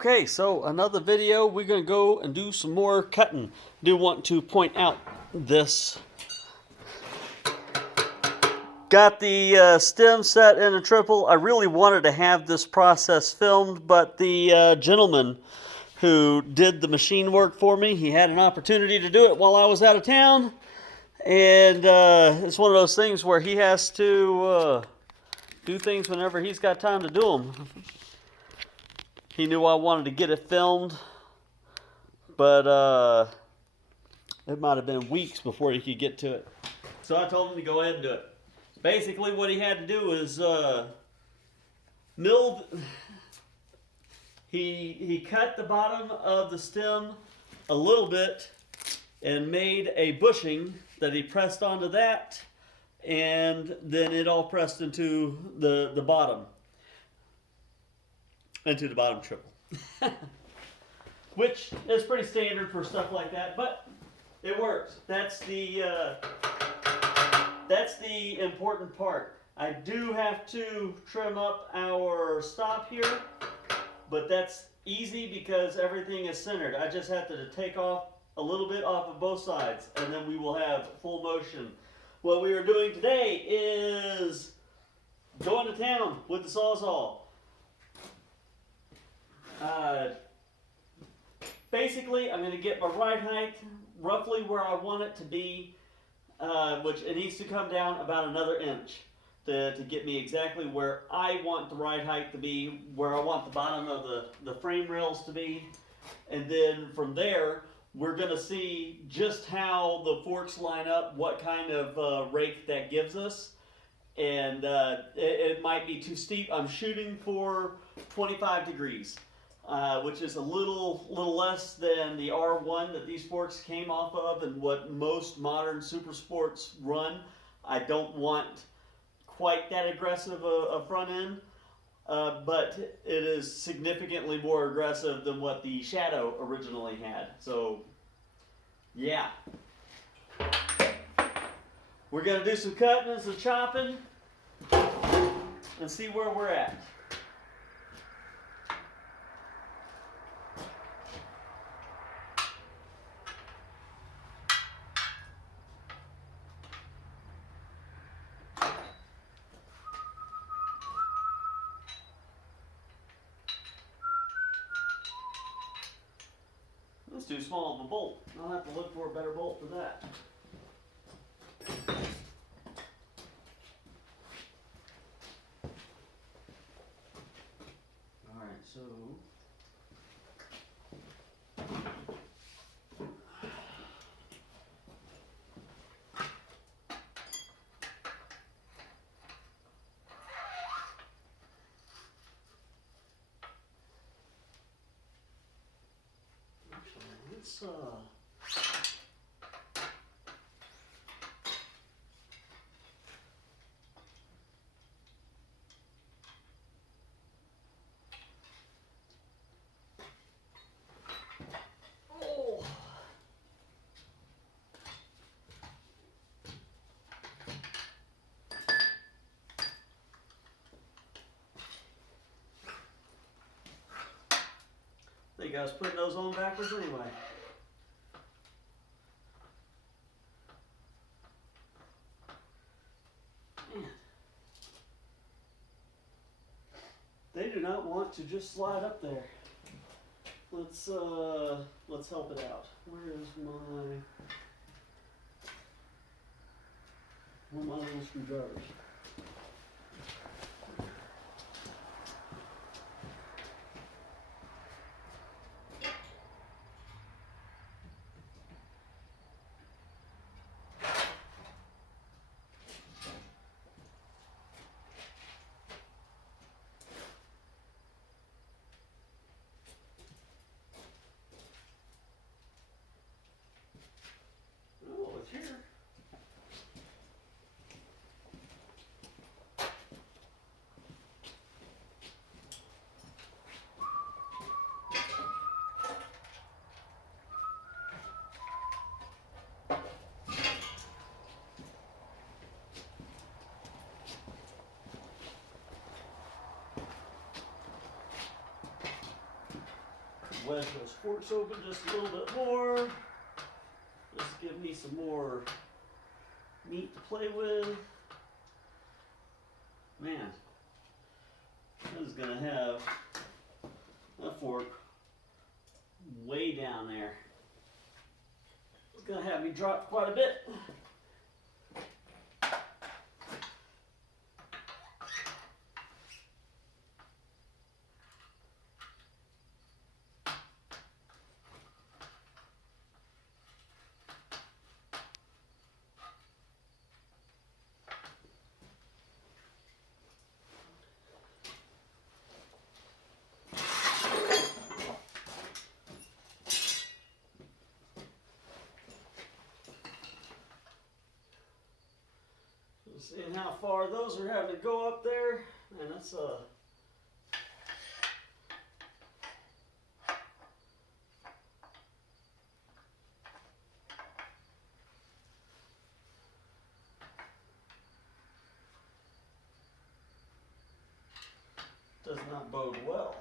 Okay, so another video. We're going to go and do some more cutting. Do want to point out this. Got the stem set in a triple. I really wanted to have this process filmed, but the gentleman who did the machine work for me, he had an opportunity to do it while I was out of town. And it's one of those things where he has to do things whenever he's got time to do them. He knew I wanted to get it filmed, but it might have been weeks before he could get to it. So I told him to go ahead and do it. Basically what he had to do is mill. He cut the bottom of the stem a little bit and made a bushing that he pressed onto that, and then it all pressed into the bottom. Into the bottom triple. Which is pretty standard for stuff like that, but it works. That's the important part. I do have to trim up our stop here, but that's easy because everything is centered. I just have to take off a little bit off of both sides, and then we will have full motion. What we are doing today is going to town with the Sawzall. Basically, I'm going to get my ride height roughly where I want it to be, which it needs to come down about another inch to get me exactly where I want the ride height to be, where I want the bottom of the frame rails to be. And then from there, we're going to see just how the forks line up, what kind of rake that gives us. And it might be too steep. I'm shooting for 25 degrees. Which is a little less than the R1 that these forks came off of and what most modern super sports run. I don't want quite that aggressive a front end, but it is significantly more aggressive than what the Shadow originally had. So, yeah. We're going to do some cutting and some chopping and see where we're at. It's too small of a bolt. I'll have to look for a better bolt for that. Alright, so let's oh. I think I was putting those on backwards anyway. Man. They do not want to just slide up there. Let's help it out. Where is my little screwdrivers? Oh, it's here. wedge those forks open just a little bit more. Just give me some more meat to play with. Man, this is gonna have a fork way down there. It's gonna have me drop quite a bit. Seeing how far those are having to go up there, and that's does not bode well.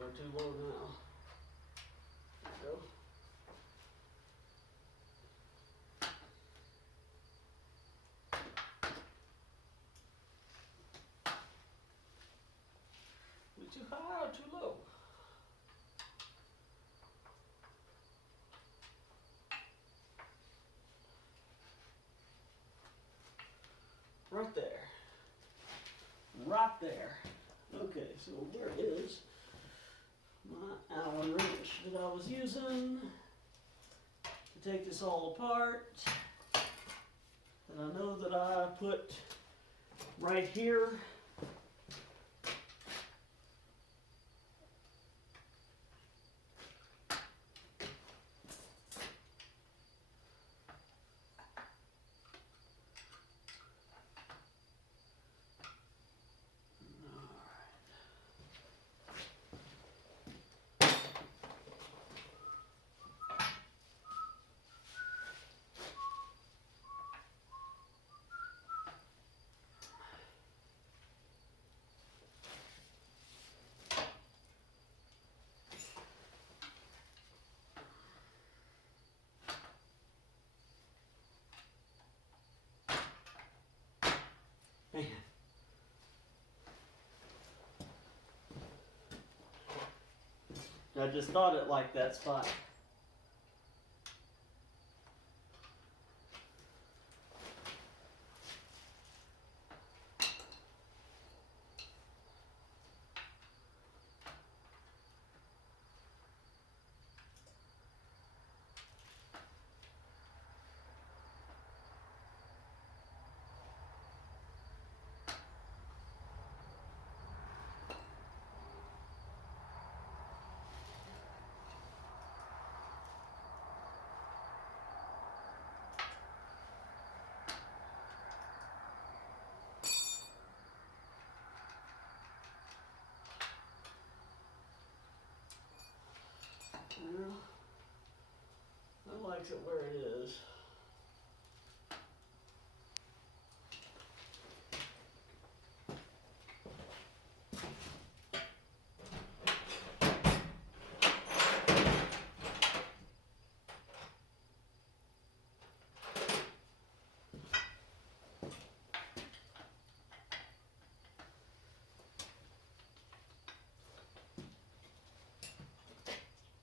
Go too low now. There we go. We too high or too low? Right there. Right there. Okay, so where is my Allen wrench that I was using to take this all apart? And I know that I put right here. Man. I just thought it like that spot. Well, I likes it where it is.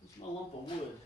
It's my lump of wood.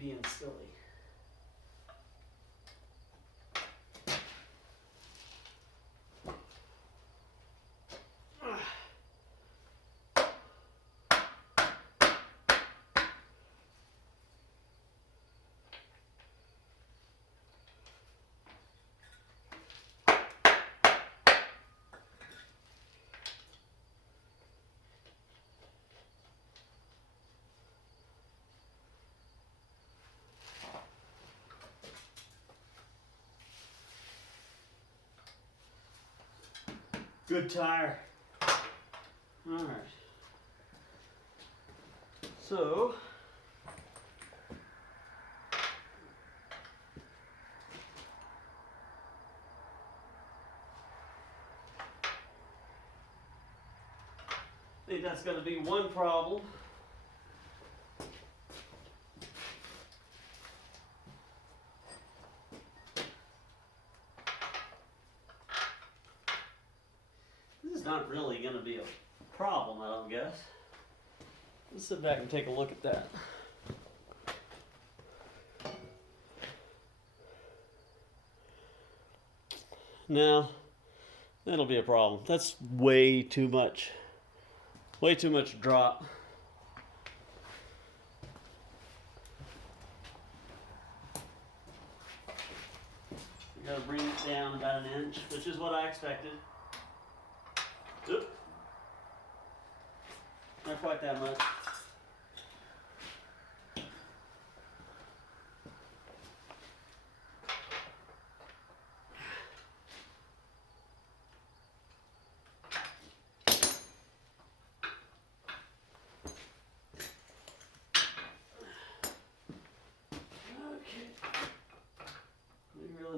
being silly. Good tire. All right. So, I think that's going to be one problem. This is not really going to be a problem, I don't guess. Let's sit back and take a look at that. Now, that'll be a problem. That's way too much. Way too much drop. We gotta bring it down about an inch, which is what I expected. Oop. Not quite that much.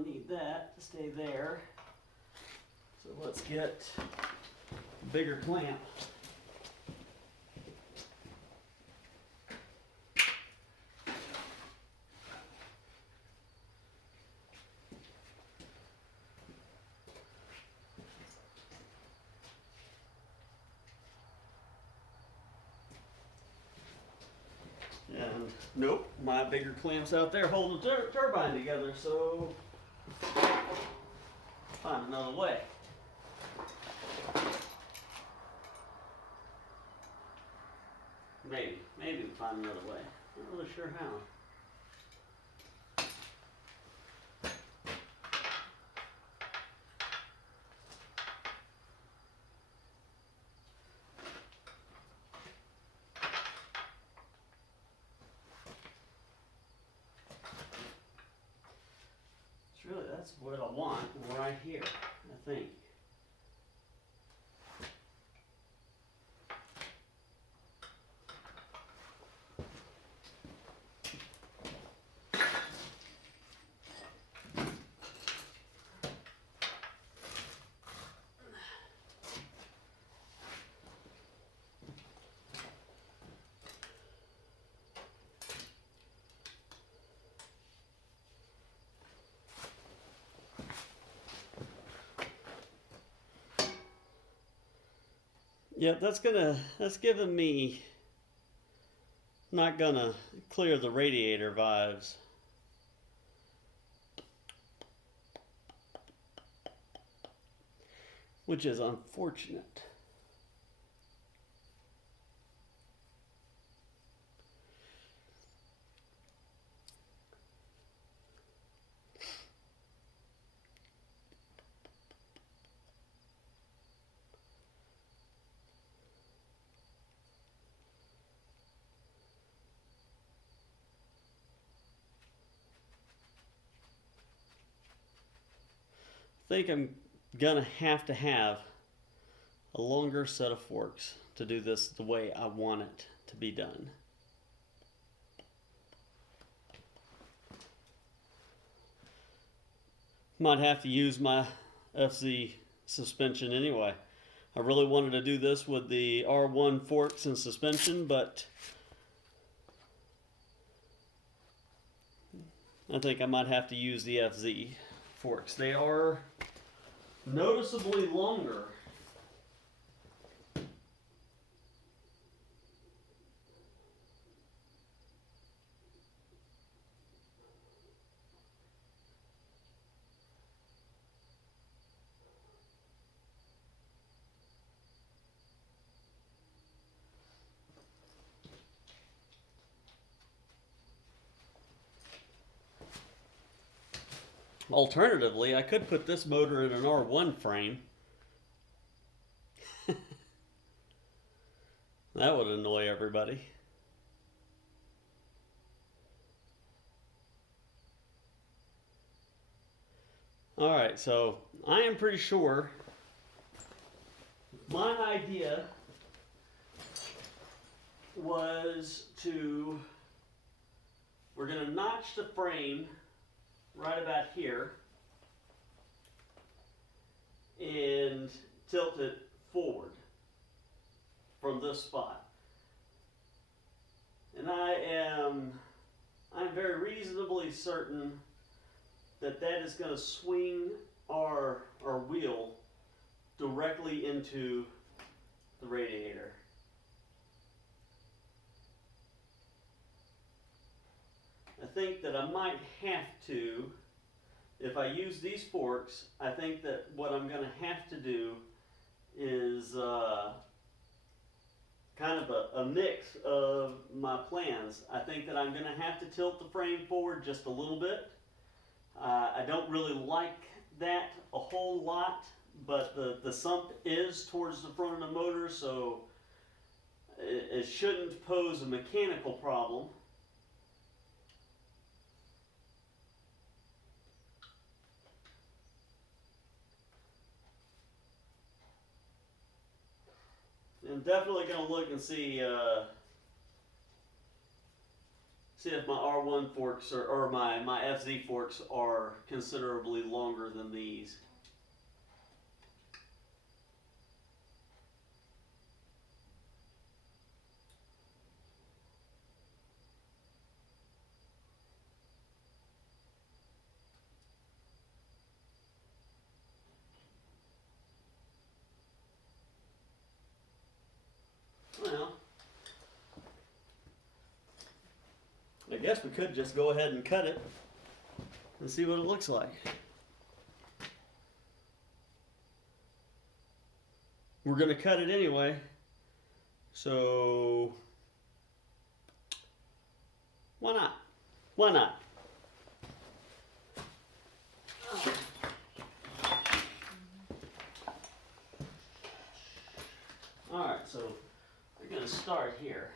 Need that to stay there. So let's get a bigger clamp. And nope, my bigger clamp's out there holding the turbine together, so find another way. Maybe we'll find another way. Not really sure how. Really, that's what I want right here, I think. Yeah, that's giving me, not gonna clear the radiator vibes. Which is unfortunate. I think I'm gonna have to have a longer set of forks to do this the way I want it to be done. Might have to use my FZ suspension anyway. I really wanted to do this with the R1 forks and suspension, but I think I might have to use the FZ forks. They are noticeably longer. Alternatively, I could put this motor in an R1 frame. That would annoy everybody. Alright, so I am pretty sure my idea was we're going to notch the frame right about here and tilt it forward from this spot. And I'm very reasonably certain that that is going to swing our wheel directly into the radiator. I think that I might have to, if I use these forks, I think that what I'm going to have to do is kind of a mix of my plans. I think that I'm going to have to tilt the frame forward just a little bit. I don't really like that a whole lot, but the sump is towards the front of the motor, so it shouldn't pose a mechanical problem. I'm definitely going to look and see if my R1 forks or my FZ forks are considerably longer than these. Well, I guess we could just go ahead and cut it and see what it looks like. We're going to cut it anyway, so why not? Why not? Alright, so we're going to start here.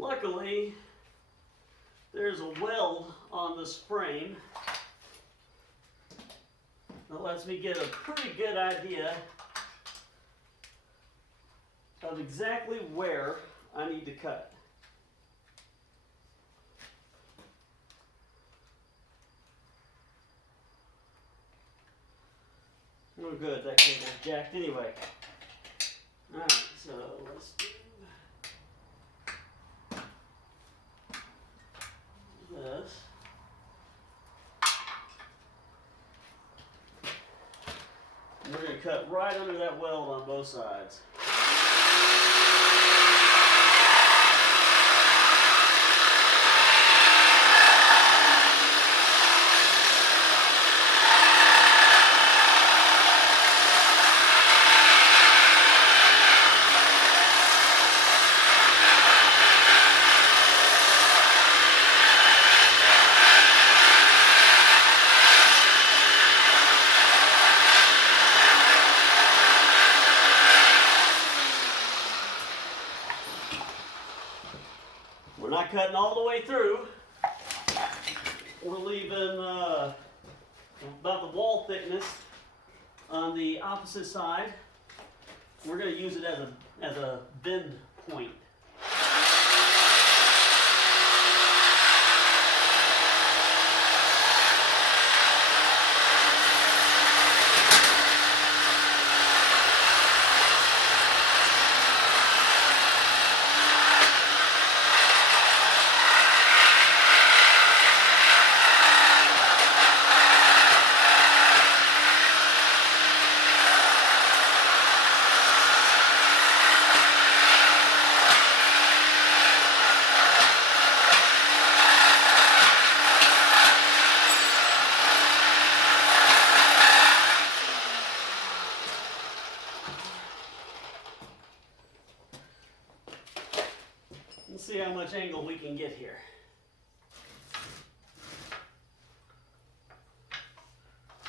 Luckily, there's a weld on this frame that lets me get a pretty good idea of exactly where I need to cut. Oh good, that cable's jacked anyway. Alright, so let's do this. And we're going to cut right under that weld on both sides. We're not cutting all the way through. We're leaving about the wall thickness on the opposite side. We're going to use it as a bend point. Let's see how much angle we can get here.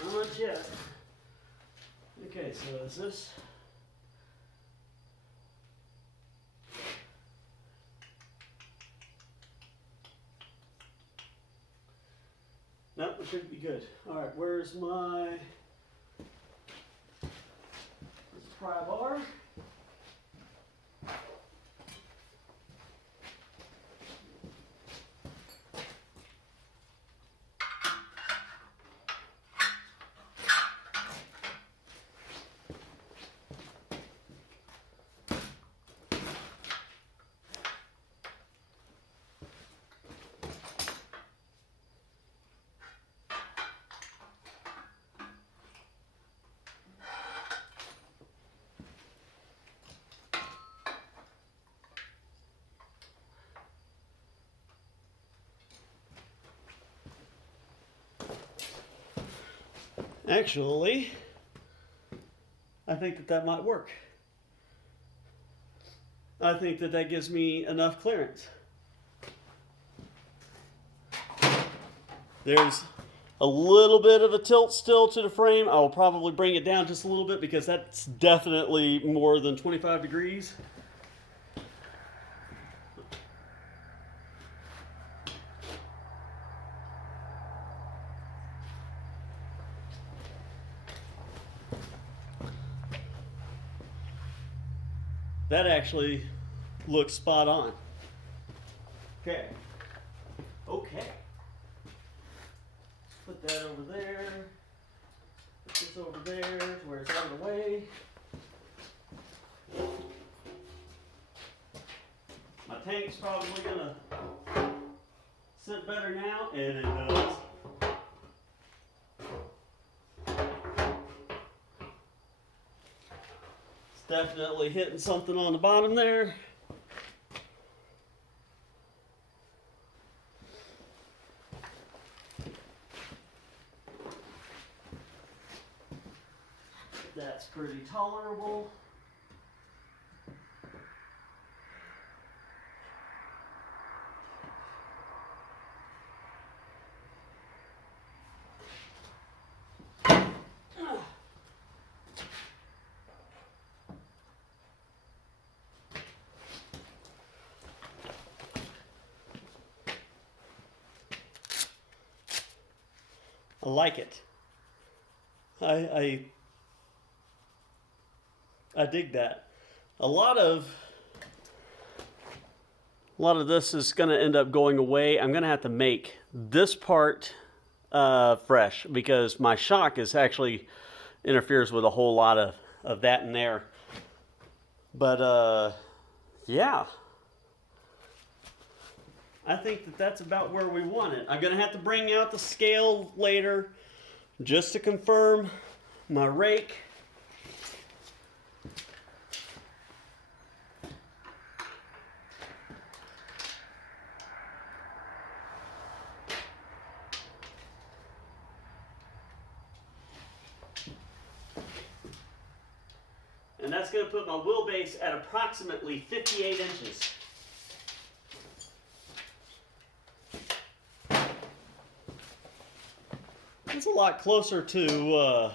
Not much yet. Okay, so is this? Nope, it should be good. All right, where's my pry bar? Actually, I think that that might work. I think that that gives me enough clearance. There's a little bit of a tilt still to the frame. I will probably bring it down just a little bit because that's definitely more than 25 degrees. That actually looks spot on. Okay. Okay. Put that over there. Put this over there to where it's out of the way. My tank's probably gonna sit better now, and it does. Definitely hitting something on the bottom there. That's pretty tolerable. I like it. I dig that. A lot of this is going to end up going away. I'm going to have to make this part fresh because my shock is actually interferes with a whole lot of that in there. But yeah. I think that that's about where we want it. I'm going to have to bring out the scale later just to confirm my rake. And that's going to put my wheelbase at approximately 58 inches. It's a lot closer to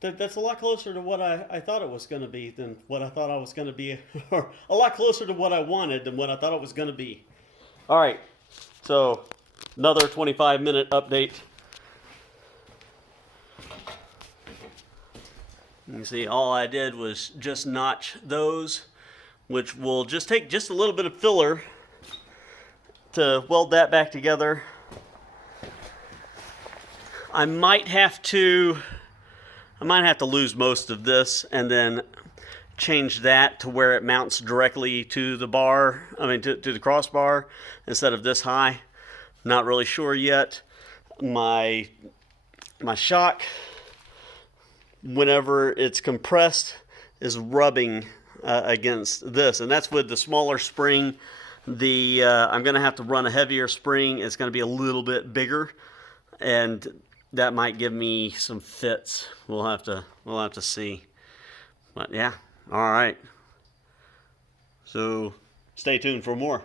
that's a lot closer to what I thought it was going to be than what I thought I was going to be, or a lot closer to what I wanted than what I thought it was going to be. All right, so another 25-minute update. You can see all I did was just notch those, which will just take just a little bit of filler to weld that back together. I might have to lose most of this and then change that to where it mounts directly to the bar, to the crossbar instead of this high. Not really sure yet. My shock, whenever it's compressed, is rubbing against this, and that's with the smaller spring. I'm going to have to run a heavier spring. It's going to be a little bit bigger, and that might give me some fits. We'll have to see. But yeah, All right. So stay tuned for more.